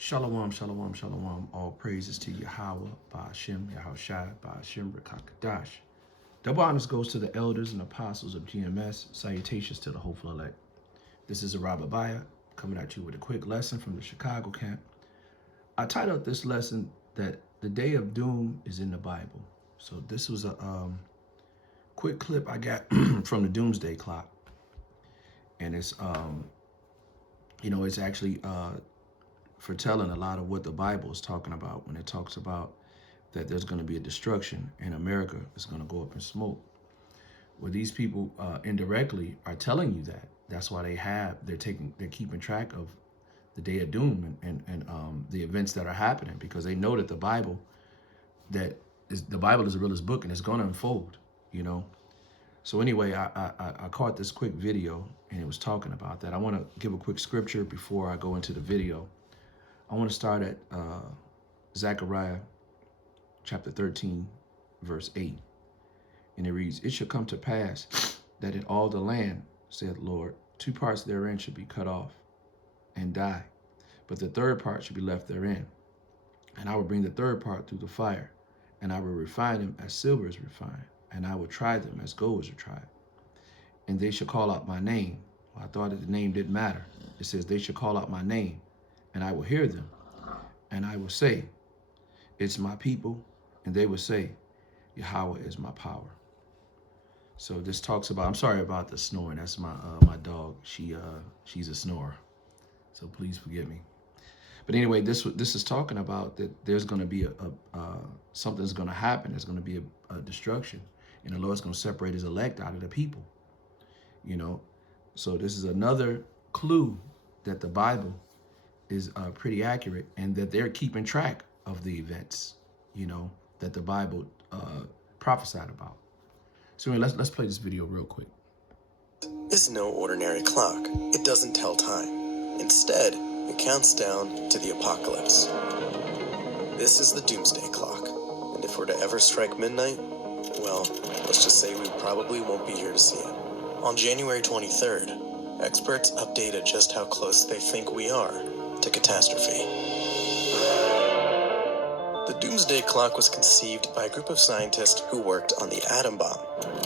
Shalom, shalom, shalom. All praises to Yahweh, Ba'ashem, Yahushai, Ba'ashem, Rakakadash. Double honors goes to the elders and apostles of GMS. Salutations to the hopeful elect. This is Arab Abaya coming at you with a quick lesson from the Chicago camp. I titled this lesson that the day of doom is in the Bible. So this was a quick clip I got from the Doomsday Clock. And it's, it's actually foretelling a lot of what the Bible is talking about when it talks about that there's going to be a destruction and America is going to go up in smoke. Well, these people indirectly are telling you that. That's why they're keeping track of the day of doom and the events that are happening, because they know that the Bible is the realest book and it's going to unfold, So anyway, I caught this quick video and it was talking about that. I want to give a quick scripture before I go into the video. I want to start at Zechariah chapter 13, verse 8. And it reads, "It shall come to pass that in all the land, saith the Lord, 2 parts therein should be cut off and die, but the third part should be left therein. And I will bring the third part through the fire, and I will refine them as silver is refined, and I will try them as gold is tried. And they shall call out my name." Well, I thought that the name didn't matter. It says they shall call out my name, and I will hear them, and I will say, "It's my people," and they will say, "Yahweh is my power." So this talks about, I'm sorry about the snoring. That's my dog. She's a snorer. So please forgive me. But anyway, this is talking about that there's going to be something's going to happen. There's going to be a destruction, and the Lord's going to separate his elect out of the people. So this is another clue that the Bible is pretty accurate, and that they're keeping track of the events, that the Bible prophesied about. So anyway, let's play this video real quick. Is no ordinary clock. It doesn't tell time. Instead, it counts down to the apocalypse. This is the Doomsday Clock, and if we're to ever strike midnight, well, let's just say we probably won't be here to see it. On January 23rd, experts updated just how close they think we are to catastrophe. The Doomsday Clock was conceived by a group of scientists who worked on the atom bomb,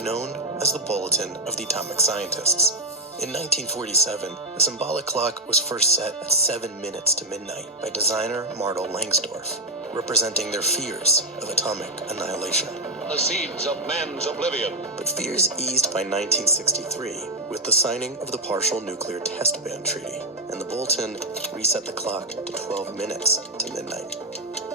known as the Bulletin of the Atomic Scientists. In 1947, the symbolic clock was first set at 7 minutes to midnight by designer Martel Langsdorff, representing their fears of atomic annihilation. The seeds of man's oblivion. But fears eased by 1963 with the signing of the Partial Nuclear Test Ban Treaty, and the Bulletin reset the clock to 12 minutes to midnight.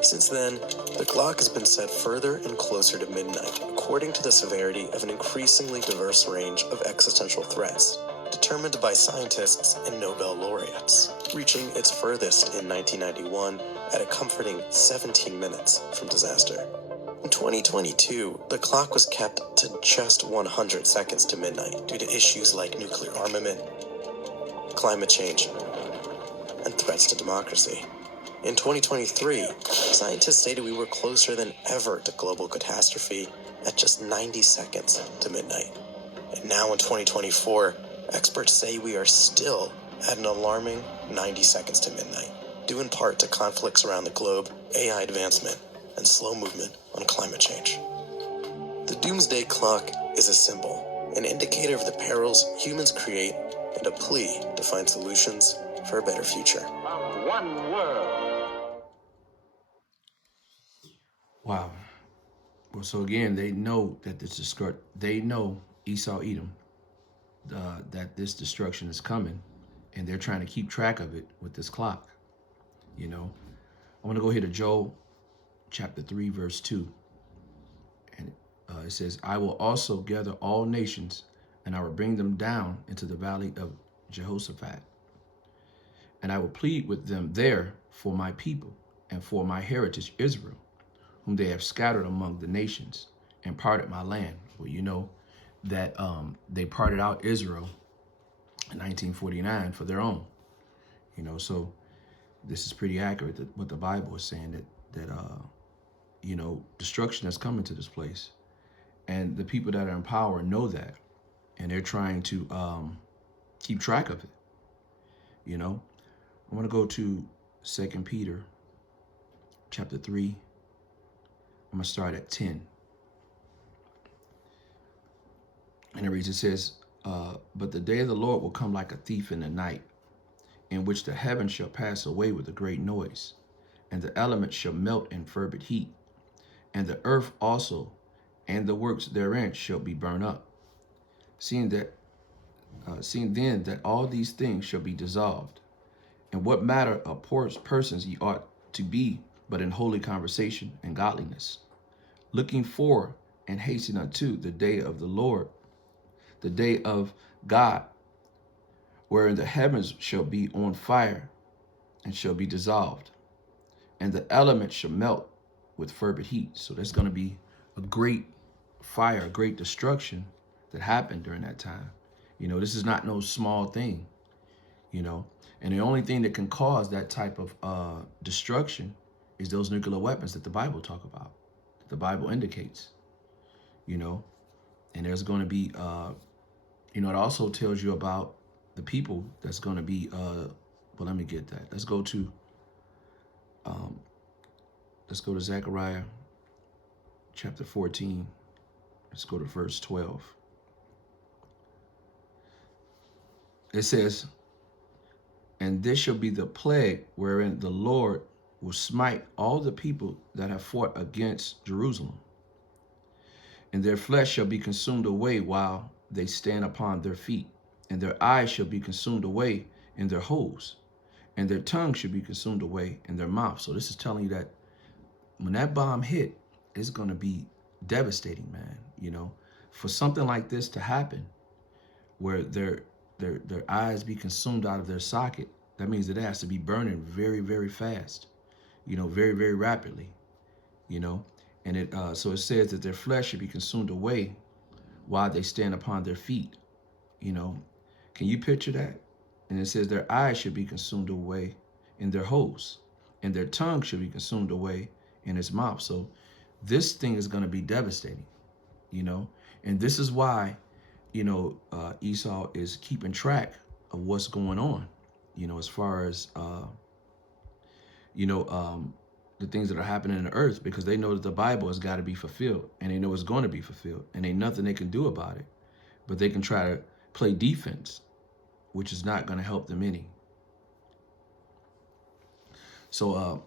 Since then, the clock has been set further and closer to midnight, according to the severity of an increasingly diverse range of existential threats, determined by scientists and Nobel laureates, reaching its furthest in 1991 at a comforting 17 minutes from disaster. In 2022, the clock was kept to just 100 seconds to midnight due to issues like nuclear armament, climate change, and threats to democracy. In 2023, scientists stated we were closer than ever to global catastrophe at just 90 seconds to midnight. And now in 2024, experts say we are still at an alarming 90 seconds to midnight, due in part to conflicts around the globe, AI advancement, and slow movement on climate change. The Doomsday Clock is a symbol, an indicator of the perils humans create, and a plea to find solutions for a better future. One world. Wow. Well, so again, they know that they know Esau, Edom, that this destruction is coming, and they're trying to keep track of it with this clock. I want to go here to Joel chapter 3, verse 2. And it says, "I will also gather all nations, and I will bring them down into the valley of Jehoshaphat. And I will plead with them there for my people and for my heritage Israel, whom they have scattered among the nations, and parted my land." Well, you know that they parted out Israel in 1949 for their own. So this is pretty accurate, that what the Bible is saying, that destruction is coming to this place. And the people that are in power know that, and they're trying to keep track of it. I want to go to 2 Peter chapter 3. I'm going to start at 10. And it reads, it says, but the day of the Lord will come like a thief in the night, in which the heavens shall pass away with a great noise, and the elements shall melt in fervent heat, and the earth also, and the works therein shall be burned up. Seeing then that all these things shall be dissolved, and what matter of poor persons ye ought to be, but in holy conversation and godliness, looking for and hastening unto the day of the Lord, the day of God, wherein the heavens shall be on fire and shall be dissolved, and the elements shall melt with fervent heat. So there's going to be a great fire, a great destruction that happened during that time. You know, this is not no small thing, you know, and the only thing that can cause that type of destruction is those nuclear weapons that the Bible talk about, that the Bible indicates, you know, and there's going to be, you know, it also tells you about the people that's going to be, well, let me get that. Let's go to Zechariah chapter 14. Let's go to verse 12. It says, and this shall be the plague wherein the Lord will smite all the people that have fought against Jerusalem. And their flesh shall be consumed away while they stand upon their feet, and their eyes shall be consumed away in their holes, and their tongue shall be consumed away in their mouth. So this is telling you that when that bomb hit, it's going to be devastating, man. You know, for something like this to happen, where their eyes be consumed out of their socket, that means that it has to be burning very, very fast, you know, very, very rapidly, you know. And it so it says that their flesh should be consumed away while they stand upon their feet, you know. Can you picture that? And it says their eyes should be consumed away in their holes, and their tongue should be consumed away in its mouth. So this thing is going to be devastating, you know. And this is why, you know, Esau is keeping track of what's going on, you know, as far as, you know, the things that are happening in the earth, because they know that the Bible has got to be fulfilled, and they know it's going to be fulfilled, and ain't nothing they can do about it. But they can try to play defense, which is not going to help them any. So,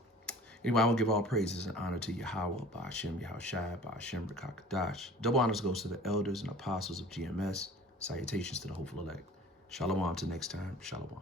anyway, I want to give all praises and honor to Yahweh, Ba'ashem, Yahushai, Ba'ashem, Rakakadash. Double honors goes to the elders and apostles of GMS. Salutations to the hopeful elect. Shalom till next time. Shalom.